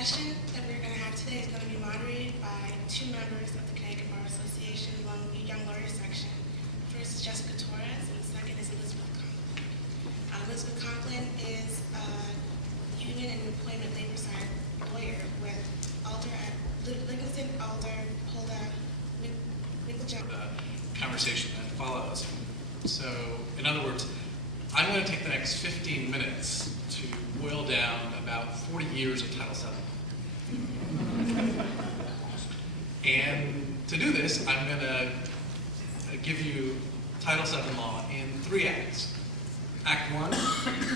discussion that we're going to have today is going to be moderated by two members of the Connecticut Bar Association along the Young Lawyers section. First is Jessica Torres, and the second is Elizabeth Conklin. Elizabeth Conklin is a union and employment labor side lawyer with Livingston, Alder, Polda, Winklejohn. The conversation that follows. So, in other words, I'm going to take the next 15 minutes to boil down about 40 years of Title VII. And to do this, I'm going to give you Title VII law in 3 acts. Act 1,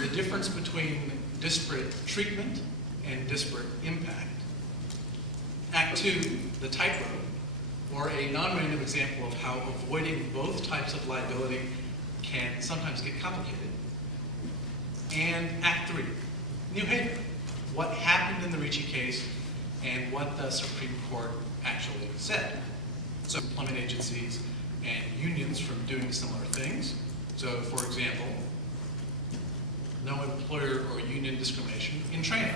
the difference between disparate treatment and disparate impact. Act 2, the tightrope, or a non-random example of how avoiding both types of liability can sometimes get complicated. And Act 3, New Haven, what happened in the Ricci case and what the Supreme Court actually said. So employment agencies and unions from doing similar things. So for example, no employer or union discrimination in training.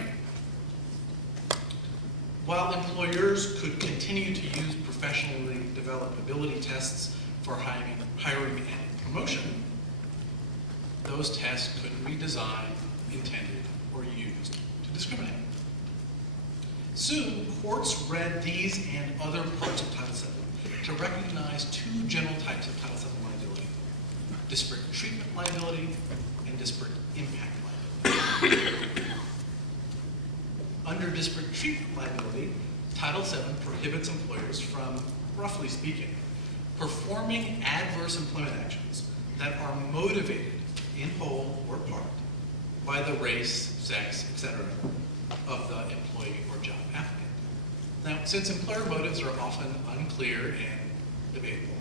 While employers could continue to use professionally developed ability tests for hiring and promotion, those tests couldn't be designed, intended, or used to discriminate. Soon, courts read these and other parts of Title VII to recognize 2 general types of Title VII liability: disparate treatment liability and disparate impact liability. Under disparate treatment liability, Title VII prohibits employers from, roughly speaking, performing adverse employment actions that are motivated in whole or part by the race, sex, etc. of the employee or job applicant. Now, since employer motives are often unclear and debatable,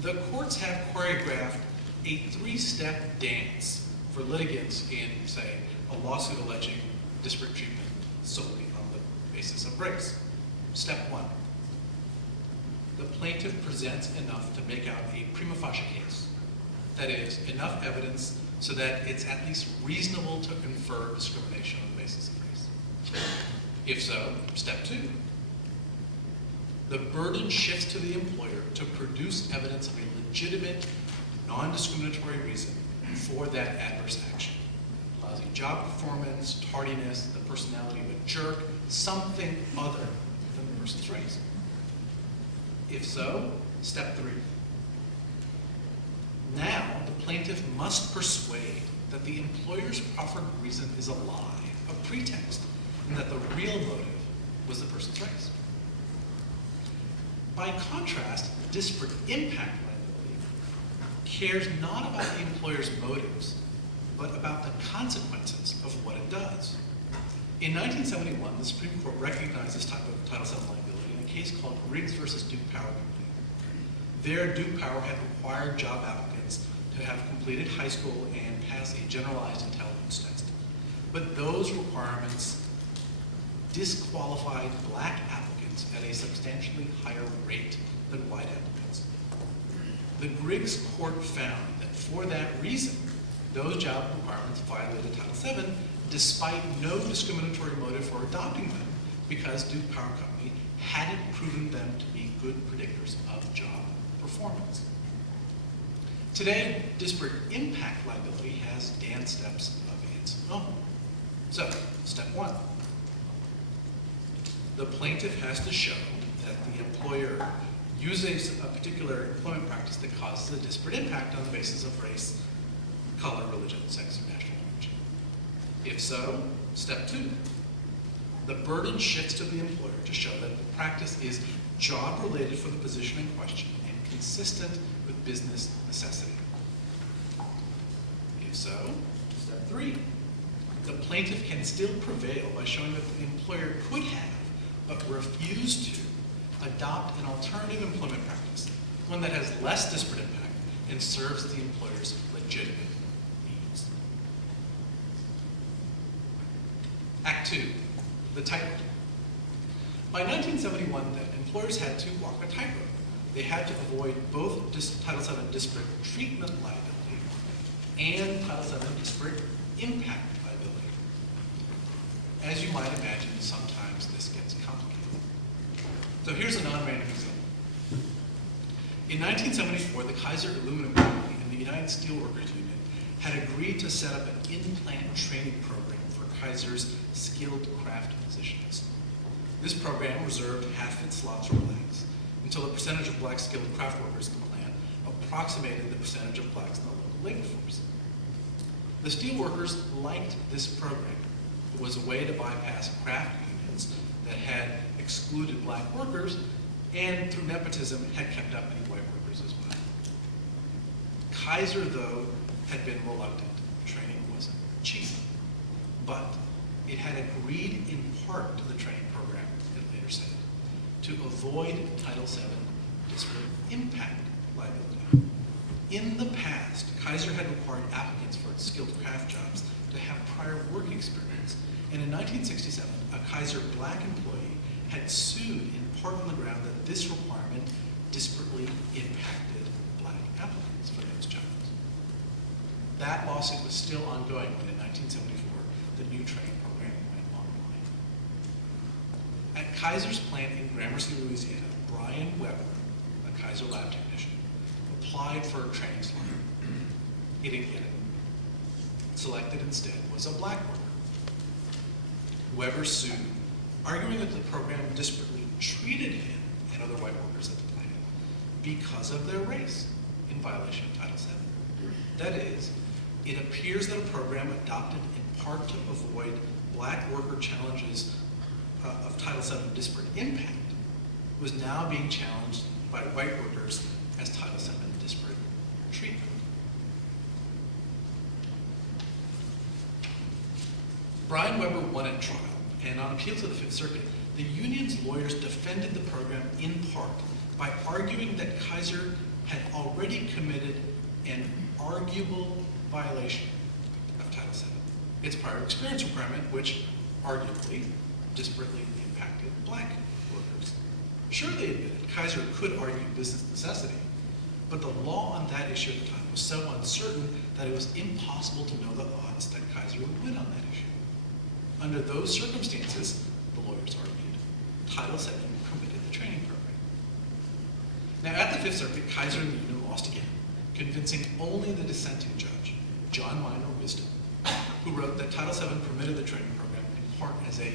the courts have choreographed a 3-step dance for litigants in, say, a lawsuit alleging disparate treatment solely on the basis of race. Step 1. The plaintiff presents enough to make out a prima facie case. That is, enough evidence so that it's at least reasonable to infer discrimination on the basis of race. If so, step 2. The burden shifts to the employer to produce evidence of a legitimate, non-discriminatory reason for that adverse action. Lousy job performance, tardiness, the personality of a jerk, something other than the person's race. If so, step 3. Now, the plaintiff must persuade that the employer's proffered reason is a lie, a pretext, and that the real motive was the person's race. By contrast, disparate impact liability cares not about the employer's motives, but about the consequences of what it does. In 1971, the Supreme Court recognized this type of Title VII liability in a case called Riggs versus Duke Power Company. There, Duke Power had required job applicants to have completed high school and pass a generalized intelligence test. But those requirements disqualified black applicants at a substantially higher rate than white applicants. The Griggs court found that for that reason, those job requirements violated Title VII despite no discriminatory motive for adopting them, because Duke Power Company hadn't proven them to be good predictors of job performance. Today, disparate impact liability has dance steps of its own. So, step 1. The plaintiff has to show that the employer uses a particular employment practice that causes a disparate impact on the basis of race, color, religion, sex, or national origin. If so, step 2. The burden shifts to the employer to show that the practice is job-related for the position in question and consistent with business necessity. If so, step 3. The plaintiff can still prevail by showing that the employer could have, but refused to, adopt an alternative employment practice, one that has less disparate impact and serves the employer's legitimate needs. Act 2, the tightrope. By 1971, then, employers had to walk a tightrope. They had to avoid both Title VII disparate treatment liability and Title VII disparate impact liability. as you might imagine, sometimes this gets complicated. So here's a non-random example. In 1974, the Kaiser Aluminum Company and the United Steelworkers Union had agreed to set up an in-plant training program for Kaiser's skilled craft physicians. This program reserved half its slots for blacks until the percentage of black skilled craft workers in the plant approximated the percentage of blacks in the local labor force. The steelworkers liked this program. It was a way to bypass craft unions that had excluded black workers and through nepotism had kept up many white workers as well. Kaiser, though, had been reluctant. Training wasn't cheap. But it had agreed in part to the training program, it later said, to avoid Title VII disparate impact liability. In the past, Kaiser had required applicants for its skilled craft jobs to have prior work experience. And in 1967, a Kaiser black employee had sued in part on the ground that this requirement disparately impacted black applicants for those jobs. That lawsuit was still ongoing when in 1974, the new training program went online. At Kaiser's plant in Gramercy, Louisiana, Brian Weber, a Kaiser lab technician, applied for a training slot. He didn't get it. Selected instead was a black worker. Weber sued, arguing that the program disparately treated him and other white workers at the plant because of their race, in violation of Title VII. That is, it appears that a program adopted in part to avoid black worker challenges of Title VII disparate impact was now being challenged by white workers as Title VII disparate treatment. Brian Weber won at trial, and on appeal to the Fifth Circuit, the union's lawyers defended the program in part by arguing that Kaiser had already committed an arguable violation of Title VII, its prior experience requirement, which arguably disparately impacted black workers. Sure, they admitted Kaiser could argue business necessity, but the law on that issue at the time was so uncertain that it was impossible to know the odds that Kaiser would win on that issue. Under those circumstances, the lawyers argued, Title VII permitted the training program. Now, at the Fifth Circuit, Kaiser and the union lost again, convincing only the dissenting judge, John Minor Wisdom, who wrote that Title VII permitted the training program in part as a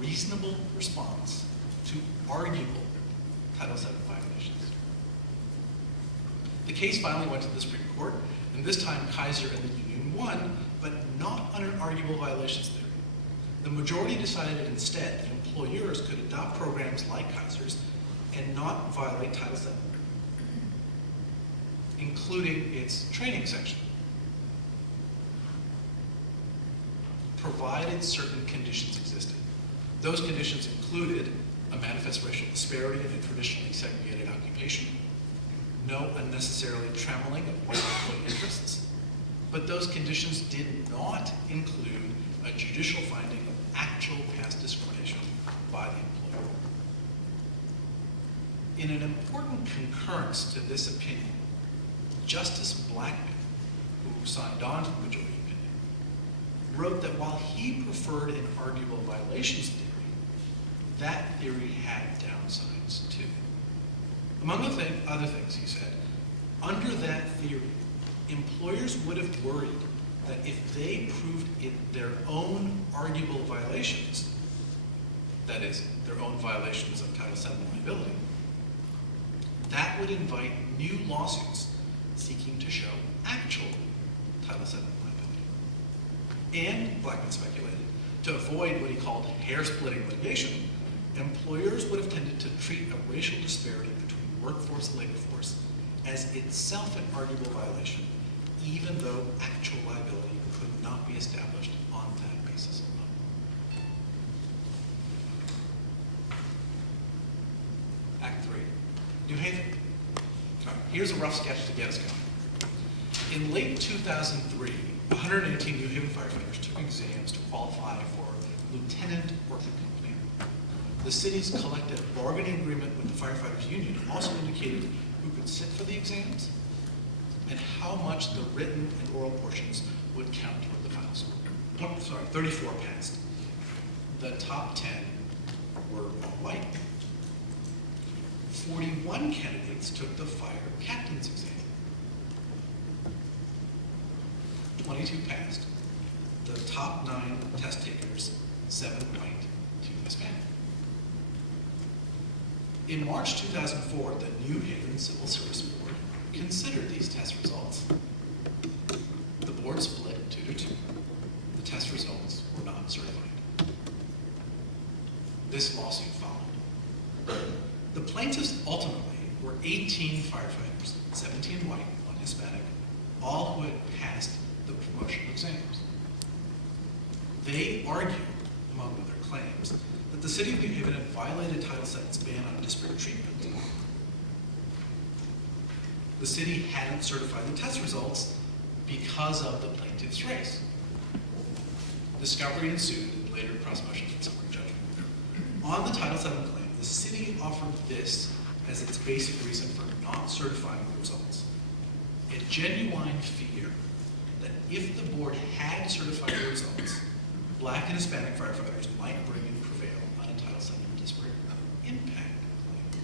reasonable response to arguable Title VII violations. The case finally went to the Supreme Court, and this time Kaiser and the union won, but not on an arguable violations theory. The majority decided instead that employers could adopt programs like Kaiser's and not violate Title VII, including its training section, provided certain conditions existed. Those conditions included a manifest racial disparity in a traditionally segregated occupation, no unnecessarily trammeling of white employee interests, but those conditions did not include a judicial finding of actual past discrimination by the employer. In an important concurrence to this opinion, Justice Blackmun, who signed on to the majority opinion, wrote that while he preferred an arguable violations theory, that theory had downsides too. Among other things, he said, under that theory, employers would have worried that if they proved their own arguable violations, that is, their own violations of Title VII liability, that would invite new lawsuits seeking to show actual Title VII liability. And, Blackmun speculated, to avoid what he called hair-splitting litigation, employers would have tended to treat a racial disparity between workforce and labor force as itself an arguable violation, even though actual liability could not be established on that basis alone. Act 3, New Haven. Here's a rough sketch to get us going. In late 2003, 118 New Haven firefighters took exams to qualify for lieutenant working company. The city's collective bargaining agreement with the firefighters union also indicated who could sit for the exams and how much the written and oral portions would count toward the final score. 34 passed. the top 10 were all white. 41 candidates took the fire captain's exam. 22 passed. The top 9 test takers, 7 white, 2 Hispanic. In March 2004, the New Haven Civil Service Board considered these test results. The board split 2-2. The test results were not certified. This lawsuit followed. The plaintiffs ultimately were 18 firefighters, 17 white, 1 Hispanic, all who had passed the promotional exams. They argued, among other claims, that the city of New Haven had violated Title VII's ban on disparate treatment. The city hadn't certified the test results because of the plaintiff's race. Discovery ensued and later cross motion for summary judgment. On the Title VII claim, the city offered this as its basic reason for not certifying the results. A genuine fear that if the board had certified the results, Black and Hispanic firefighters might bring and prevail on a Title VII disparate impact claim.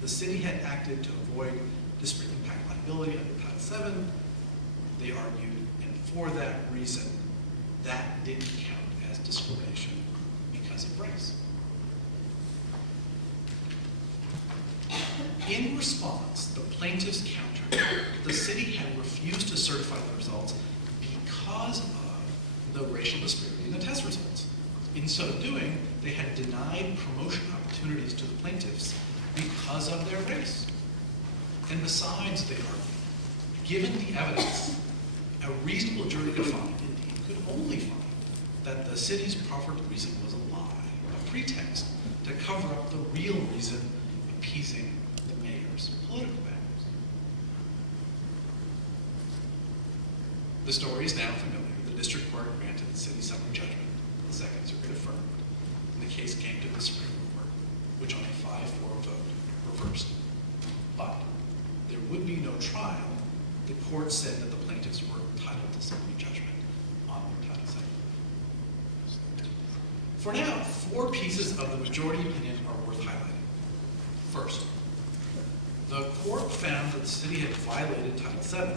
The city had acted to avoid disparate impact liability under Title VII. They argued, and for that reason, that didn't count as discrimination because of race. In response, the plaintiffs countered that the city had refused to certify the results because of the racial disparity in the test results. In so doing, they had denied promotion opportunities to the plaintiffs because of their race. And besides, they argued, given the evidence, a reasonable jury could find, indeed, could only find, that the city's proffered reason was a lie, a pretext to cover up the real reason appeasing the mayor's political battles. The story is now familiar. The district court granted the city summary judgment. The Second Circuit affirmed. And the case came to the Supreme Court, which on a 5-4 vote reversed. But there would be no trial. The court said that the plaintiffs were entitled to summary judgment on their Title VII. For now, 4 pieces of the majority opinion are worth highlighting. First, the court found that the city had violated Title VII,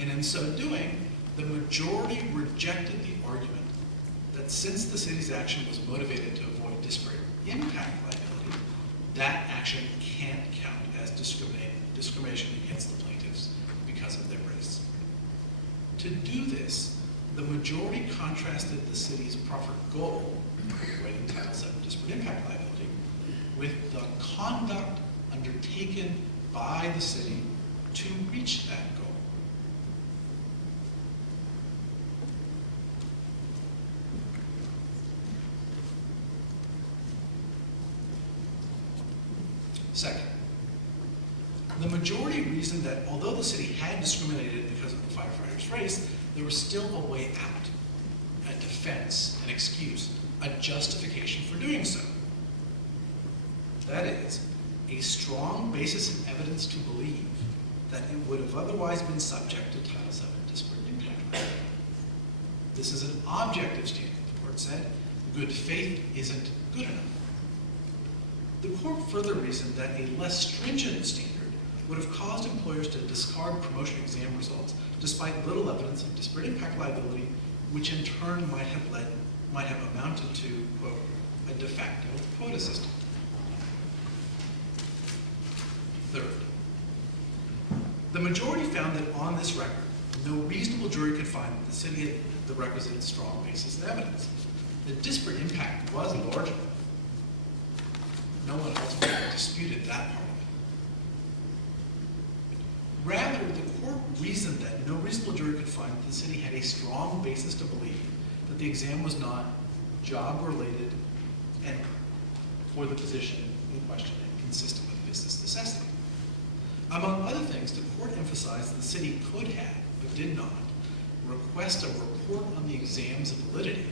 and in so doing, the majority rejected the argument that since the city's action was motivated to avoid disparate impact liability, that action can't count as discrimination against the plaintiffs because of their race. To do this, the majority contrasted the city's proffered goal, avoiding Title VII disparate impact liability, with the conduct undertaken by the city to reach that goal. Second, the majority reasoned that although the city had discriminated because of the firefighter's race, there was still a way out, a defense, an excuse, a justification for doing so. That is, a strong basis in evidence to believe that it would have otherwise been subject to Title VII disparate impact liability. This is an objective standard, the court said. Good faith isn't good enough. The court further reasoned that a less stringent standard would have caused employers to discard promotion exam results despite little evidence of disparate impact liability, which in turn might have amounted to, quote, a de facto quota system. Third, the majority found that on this record, no reasonable jury could find that the city had the requisite strong basis in evidence. The disparate impact was large enough. No one ultimately disputed that part of it. Rather, the court reasoned that no reasonable jury could find that the city had a strong basis to believe that the exam was not job-related and for the position in question and consistent with business necessity. Among other things, the court emphasized that the city could have, but did not, request a report on the exam's validity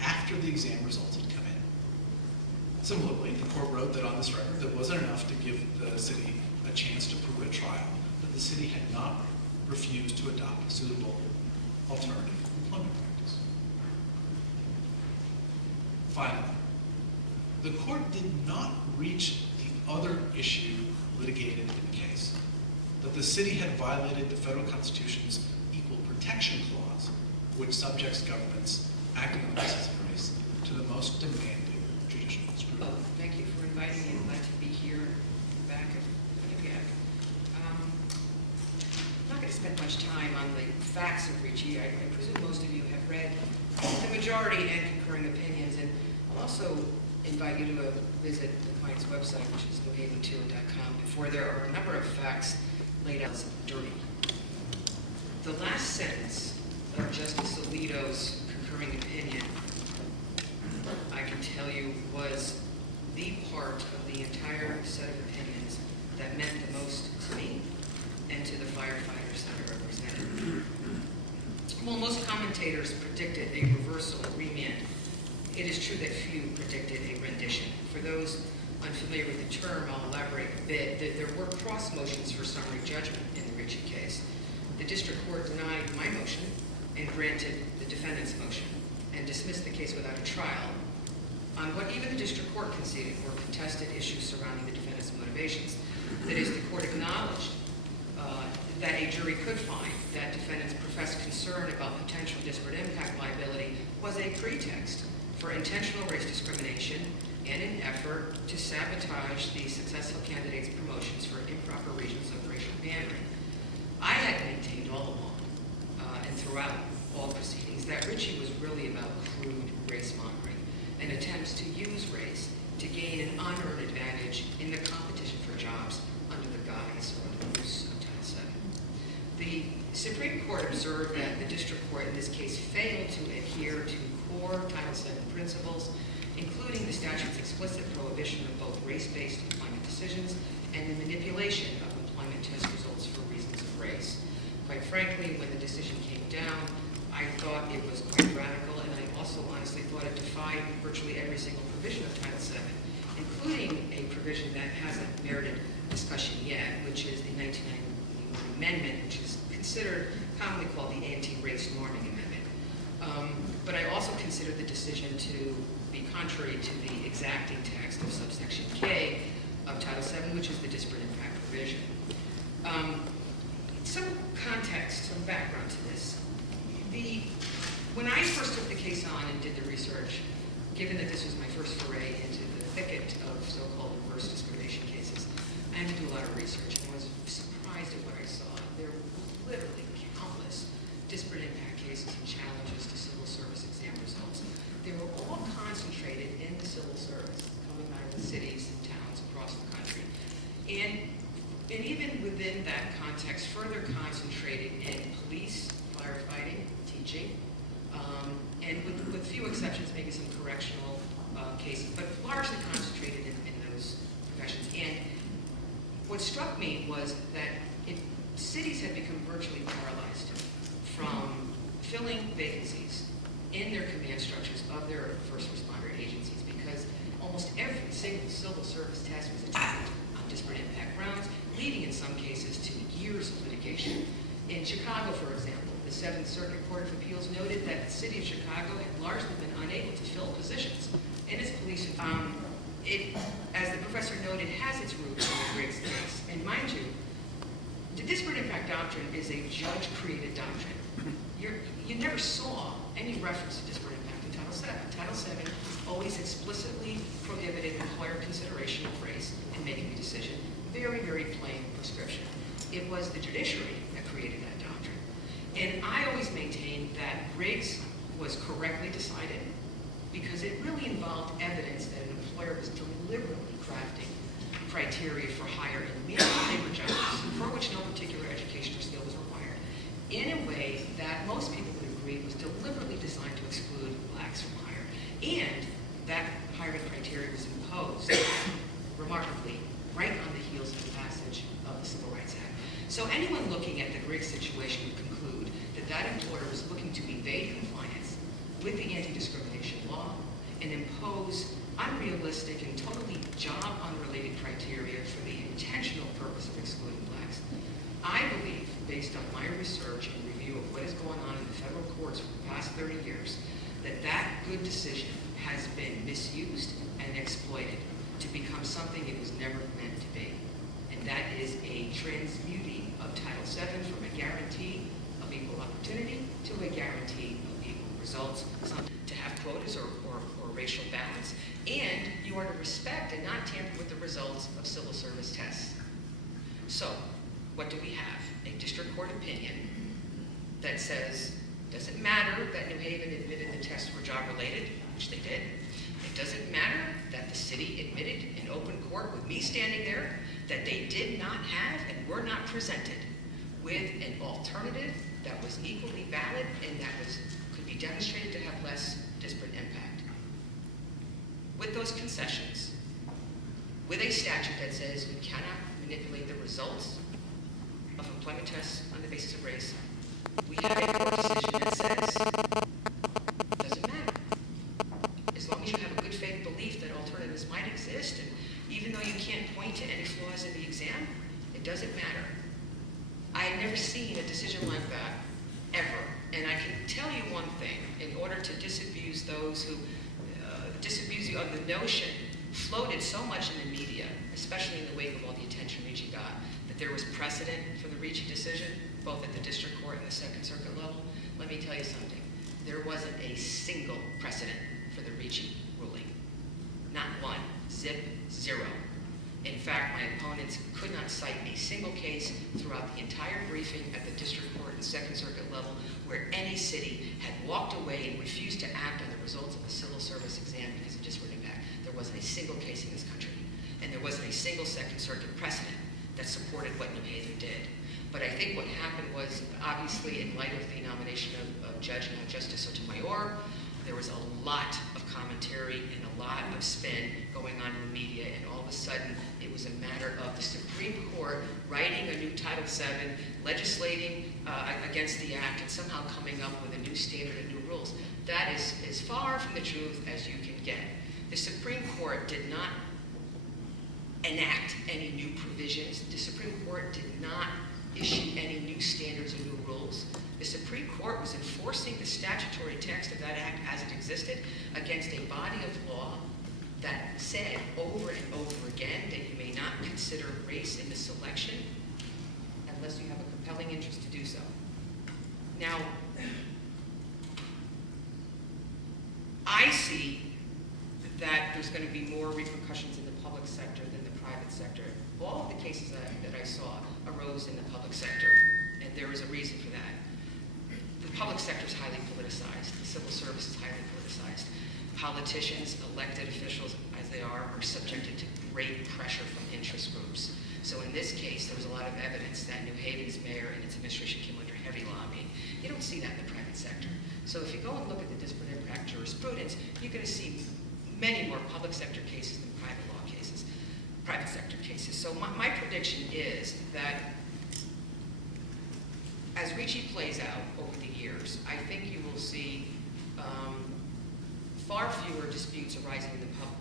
after the exam results had come in. Similarly, the court wrote that on this record, there wasn't enough to give the city a chance to prove at trial that the city had not refused to adopt a suitable alternative employment practice. the court did not reach the other issue litigated in the case, that the city had violated the federal Constitution's Equal Protection Clause, which subjects governments acting on the basis of race to the most demanding judicial scrutiny. Well, thank you for inviting me. I'm glad to be here back at Quinnipiac. I'm not going to spend much time on the facts of Ricci. I presume most of you have read the majority and concurring opinions, and I'll also invite you to visit the client's website, which is newhaven2.com, before there are a number of facts laid out as dirty. The last sentence of Justice Alito's concurring opinion, I can tell you, was the part of the entire set of opinions that meant the most to me and to the firefighters that I represented. While most commentators predicted a reversal and remand, it is true that few predicted a rendition. For those unfamiliar with the term, I'll elaborate a bit. There were cross motions for summary judgment in the Ricci case. The district court denied my motion and granted the defendant's motion and dismissed the case without a trial on what even the district court conceded were contested issues surrounding the defendant's motivations. That is, the court acknowledged that a jury could find that defendant's professed concern about potential disparate impact liability was a pretext for intentional race discrimination and an effort to sabotage the successful candidate's promotions for improper reasons of racial pandering. I had maintained all along and throughout all proceedings that Ricci was really about crude race mongering and attempts to use race to gain an unearned advantage in the competition for jobs under the guise or the use of Title VII. The Supreme Court observed that the district court in this case failed to adhere to core Title VII principles, including the statute's explicit prohibition of both race-based employment decisions and the manipulation of employment test results for reasons of race. Quite frankly, when the decision came down, I thought it was quite radical, and I also honestly thought it defied virtually every single provision of Title VII, including a provision that hasn't merited discussion yet, which is the 1991 amendment, which is considered commonly called the anti-race norming amendment. But I also consider the decision to be contrary to the exacting text of subsection K of Title VII, which is the disparate impact provision. Some context, some background to this. When I first took the case on and did the research, given that this was my first foray into the thicket of so-called reverse discrimination cases, I had to do a lot of research, and I was surprised at what I saw. There were literally countless disparate impact cases and challenges to civil service exam results. They were all concentrated in the civil service, coming out of the cities and towns across the country. And even within that context, further concentrated in police, firefighting, teaching, and with few exceptions, maybe some correctional cases, but largely concentrated in those professions. And what struck me was that cities had become virtually paralyzed from filling vacancies in their command structures of their first responder agencies, because almost every single civil service task was attacked on disparate impact grounds, leading in some cases to years of litigation. In Chicago, for example, the Seventh Circuit Court of Appeals noted that the city of Chicago had largely been unable to fill positions in its police. It, as the professor noted, has its roots in the Dredd case. And mind you, the disparate impact doctrine is a judge-created doctrine. You never saw any reference to disparate impact in Title VII. Title VII always explicitly prohibited employer consideration of race in making a decision. Very, very plain prescription. It was the judiciary that created that doctrine. And I always maintained that Riggs was correctly decided because it really involved evidence that an employer was deliberately crafting criteria for hiring labor jobs for which no particular education or skill was required in a way that most people would agree was deliberately designed to exclude blacks from hire. And that hiring criteria was imposed, remarkably, right on the heels of the passage of the Civil Rights Act. So anyone looking at the Griggs situation would conclude that that employer was looking to evade compliance with the anti-discrimination law and impose unrealistic and totally job-unrelated criteria for the intentional purpose of excluding blacks. I believe, based on my research and review of what is going on in the federal courts for the past 30 years, that that good decision has been misused and exploited to become something it was never meant to be. And that is a transmuting of Title VII from a guarantee of equal opportunity to a guarantee of equal results, to have quotas or racial balance, and you are to respect and not tamper with the results of civil service tests. So, what do we have? A district court opinion that says, doesn't matter that New Haven admitted the tests were job-related, which they did. It doesn't matter that the city admitted in open court with me standing there that they did not have and were not presented with an alternative that was equally valid and that could be demonstrated to have less disparate impact. With those concessions, with a statute that says you cannot manipulate the results of employment tests on the basis of race, we have a court decision that says it doesn't matter. As long as you have a good faith belief that alternatives might exist, and even though you can't point to any flaws in the exam, it doesn't matter. I have never seen a decision like that, ever. And I can tell you one thing, in order to disabuse those who disabuse you of the notion floated so much in the media, especially in the wake of all the attention Ricci got, that there was precedent for the Ricci decision, both at the district court and the Second Circuit level. Let me tell you something. There wasn't a single precedent for the Ricci ruling. Not one. Zip. Zero. In fact, my opponents could not cite a single case throughout the entire briefing at the district court and Second Circuit level where any city had walked away and refused to act on the results of a civil service exam because of disparate impact. There wasn't a single case in this country. And there wasn't a single Second Circuit precedent that supported what New Haven did. But I think what happened was, obviously, in light of the nomination of Judge and Justice Sotomayor, there was a lot of commentary and a lot of spin going on in the media, and all of a sudden, it was a matter of the Supreme Court writing a new Title VII, legislating against the act, and somehow coming up with a new standard and new rules. That is as far from the truth as you can get. The Supreme Court did not enact any new provisions. The Supreme Court did not issue any new standards or new rules. The Supreme Court was enforcing the statutory text of that act as it existed against a body of law that said over and over again that you may not consider race in the selection unless you have a compelling interest to do so. Now, I see that there's going to be more repercussions in the public sector than the private sector. All of the cases that I saw arose in the public sector, and there is a reason for that. The public sector is highly politicized. The civil service is highly politicized. Politicians, elected officials, as they are subjected to great pressure from interest groups. So in this case, there was a lot of evidence that New Haven's mayor and its administration came under heavy lobbying. You don't see that in the private sector. So if you go and look at the disparate impact jurisprudence, you're going to see many more public sector cases than private law cases, private sector cases. So my prediction is that as Ricci plays out over the years, I think you will see far fewer disputes arising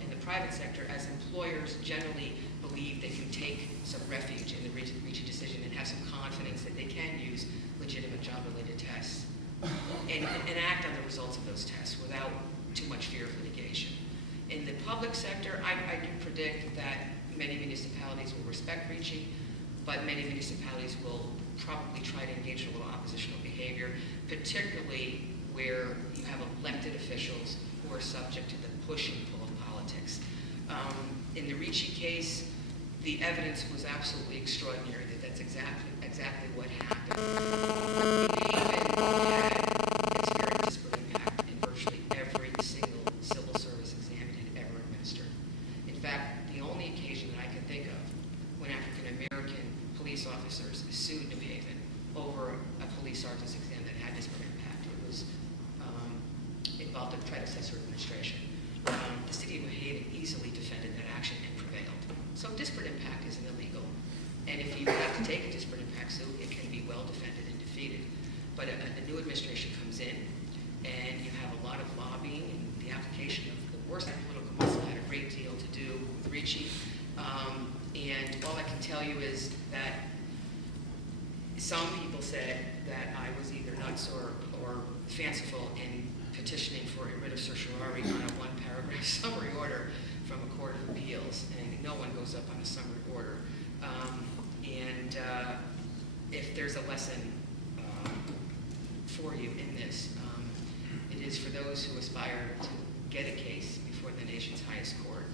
in the private sector as employers generally believe they can take some refuge in the Ricci decision and have some confidence that they can use legitimate job-related tests and act on the results of those tests without too much fear of litigation. In the public sector, I do predict that many municipalities will respect Ricci, but many municipalities will probably try to engage in a little oppositional behavior, particularly where you have elected officials who are subject to the push and pull of politics. In the Ricci case, the evidence was absolutely extraordinary that that's exactly what happened. New Haven had experienced disparate impact in virtually every single civil service exam it had ever administered. In fact, the only occasion that I can think of when African-American police officers sued New Haven over a police sergeant's exam that had disparate impact, it was involved a predecessor administration. The city of New Haven easily defended that action and prevailed. So disparate impact isn't illegal. And if you have to take a disparate impact suit, it can be well defended and defeated. But a new administration comes in, and you have a lot of lobbying, and the application of the worst political muscle had a great deal to do with Ricci. And all I can tell you is that some people said that I was either nuts or fanciful in petitioning for a summary order from a court of appeals, and no one goes up on a summary order. If there's a lesson for you in this, it is for those who aspire to get a case before the nation's highest court,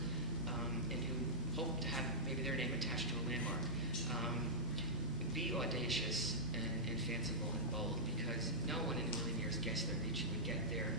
and who hope to have maybe their name attached to a landmark. Be audacious and fanciful and bold, because no one in a million years guessed that Ricci would get there.